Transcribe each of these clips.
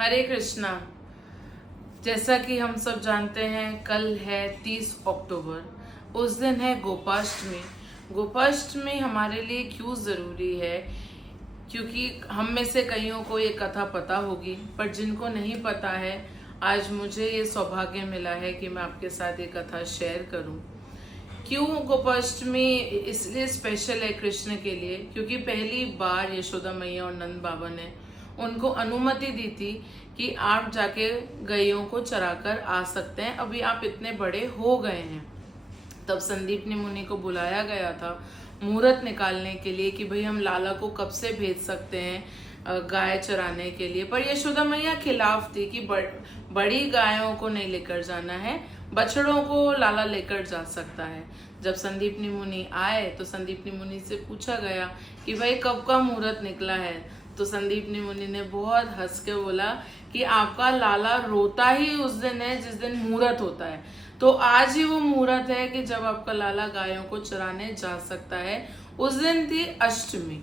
हरे कृष्णा। जैसा कि हम सब जानते हैं, कल है 30 अक्टूबर। उस दिन है गोपाष्टमी। गोपाष्टमी हमारे लिए क्यों ज़रूरी है? क्योंकि हम में से कईयों को ये कथा पता होगी, पर जिनको नहीं पता है, आज मुझे ये सौभाग्य मिला है कि मैं आपके साथ ये कथा शेयर करूं। क्यों गोपाष्टमी इसलिए स्पेशल है कृष्ण के लिए? क्योंकि पहली बार यशोदा मैया और नंद बाबा ने उनको अनुमति दी थी कि आप जाके गैयों को चराकर आ सकते हैं, अभी आप इतने बड़े हो गए हैं। तब संदीपनी मुनि को बुलाया गया था मुहूर्त निकालने के लिए कि भाई हम लाला को कब से भेज सकते हैं गाय चराने के लिए। पर यशोदा मैया खिलाफ थी कि बड़ी गायों को नहीं लेकर जाना है, बछड़ों को लाला लेकर जा सकता है। जब संदीपनी मुनि आए तो संदीपनी मुनि से पूछा गया कि भाई कब का मुहूर्त निकला है? तो संदीपनी मुनि ने बहुत हंस के बोला कि आपका लाला रोता ही उस दिन है जिस दिन मुहूर्त होता है। तो आज ही वो मुहूर्त है कि जब आपका लाला गायों को चराने जा सकता है। उस दिन थी अष्टमी।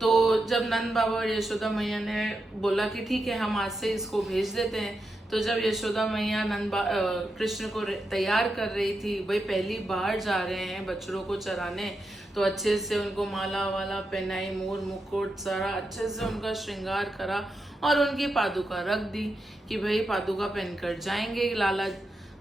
तो जब नंद बाबा और यशोदा मैया ने बोला कि ठीक है, हम आज से इसको भेज देते हैं, तो जब यशोदा मैया कृष्ण को तैयार कर रही थी, भाई पहली बार जा रहे हैं बच्चों को चराने, तो अच्छे से उनको माला वाला पहनाई, मोर मुकुट सारा अच्छे से उनका श्रृंगार करा और उनकी पादुका रख दी कि भाई पादुका पहनकर जाएंगे लाला।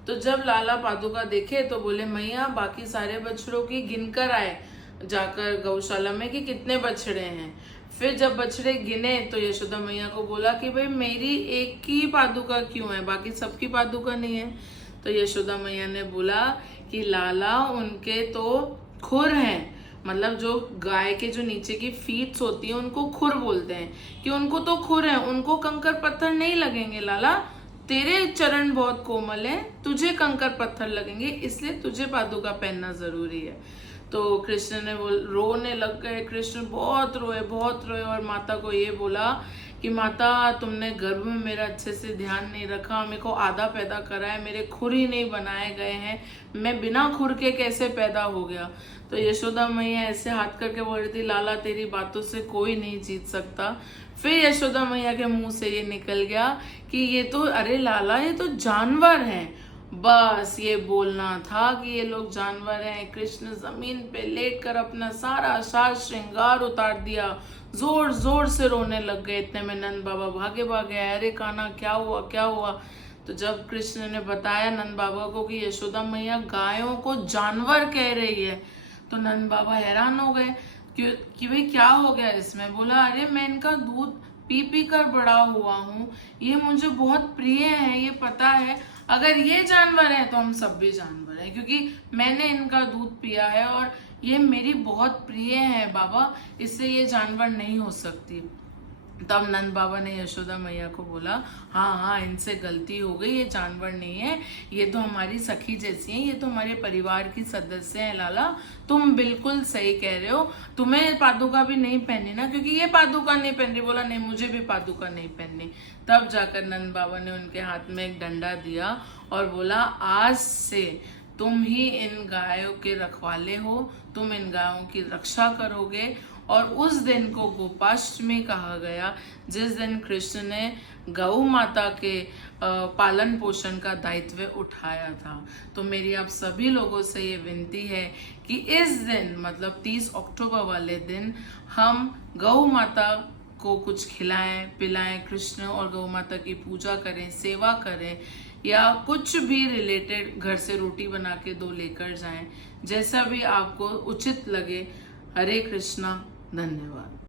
तो जब लाला पादुका देखे तो बोले मैया बाकी सारे बछड़ों की गिनकर आए जाकर गौशाला में कि कितने बछड़े हैं। फिर जब बछड़े गिने तो यशोदा मैया को बोला कि भाई मेरी एक की पादुका क्यों है, बाकी सबकी पादुका नहीं है? तो यशोदा मैया ने बोला कि लाला उनके तो खुर हैं, मतलब जो गाय के जो नीचे की फीट्स होती है उनको खुर बोलते हैं, कि उनको तो खुर है, उनको कंकर पत्थर नहीं लगेंगे लाला, तेरे चरण बहुत कोमल है, तुझे कंकर पत्थर लगेंगे, इसलिए तुझे पादुका पहनना जरूरी है। तो कृष्ण ने रोने लग गए। कृष्ण बहुत रोए और माता को ये बोला कि माता तुमने गर्भ में मेरा अच्छे से ध्यान नहीं रखा, मेरे को आधा पैदा करा है, मेरे खुर ही नहीं बनाए गए हैं, मैं बिना खुर के कैसे पैदा हो गया? तो यशोदा मैया ऐसे हाथ करके बोल रही थी लाला तेरी बातों से कोई नहीं जीत सकता। फिर यशोदा मैया के मुंह से ये निकल गया कि ये तो अरे लाला ये तो जानवर हैं। बस ये बोलना था कि ये लोग जानवर हैं। कृष्ण जमीन पे लेटकर अपना सारा साज श्रृंगार उतार दिया, जोर जोर से रोने लग गए। इतने में नंद बाबा भागे भागे आए, अरे कान्हा क्या हुआ क्या हुआ? तो जब कृष्ण ने बताया नंद बाबा को कि यशोदा मैया गायों को जानवर कह रही है, तो नंद बाबा हैरान हो गए कि भाई क्या हो गया इसमें? बोला अरे मैं इनका दूध पी पी कर बड़ा हुआ हूँ, ये मुझे बहुत प्रिय है, ये पता है अगर ये जानवर है तो हम सब भी जानवर हैं, क्योंकि मैंने इनका दूध पिया है और ये मेरी बहुत प्रिय है बाबा, इससे ये जानवर नहीं हो सकती। तब नंद बाबा ने यशोदा मैया को बोला हाँ हाँ इनसे गलती हो गई, ये जानवर नहीं है, ये तो हमारी सखी जैसी हैं, ये तो हमारे परिवार की सदस्य हैं लाला, तुम बिल्कुल सही कह रहे हो, तुम्हें पादुका भी नहीं पहननी ना, क्योंकि ये पादुका नहीं पहन रही। बोला नहीं मुझे भी पादुका नहीं पहननी। तब जाकर नंद बाबा ने उनके हाथ में एक डंडा दिया और बोला आज से तुम ही इन गायों के रखवाले हो, तुम इन गायों की रक्षा करोगे। और उस दिन को गोपाष्टमी कहा गया जिस दिन कृष्ण ने गौ माता के पालन पोषण का दायित्व उठाया था। तो मेरी आप सभी लोगों से ये विनती है कि इस दिन मतलब 30 अक्टूबर वाले दिन हम गौ माता को कुछ खिलाएं पिलाएं, कृष्ण और गौ माता की पूजा करें, सेवा करें, या कुछ भी रिलेटेड घर से रोटी बना के दो लेकर जाएं, जैसा भी आपको उचित लगे। हरे कृष्णा। धन्यवाद।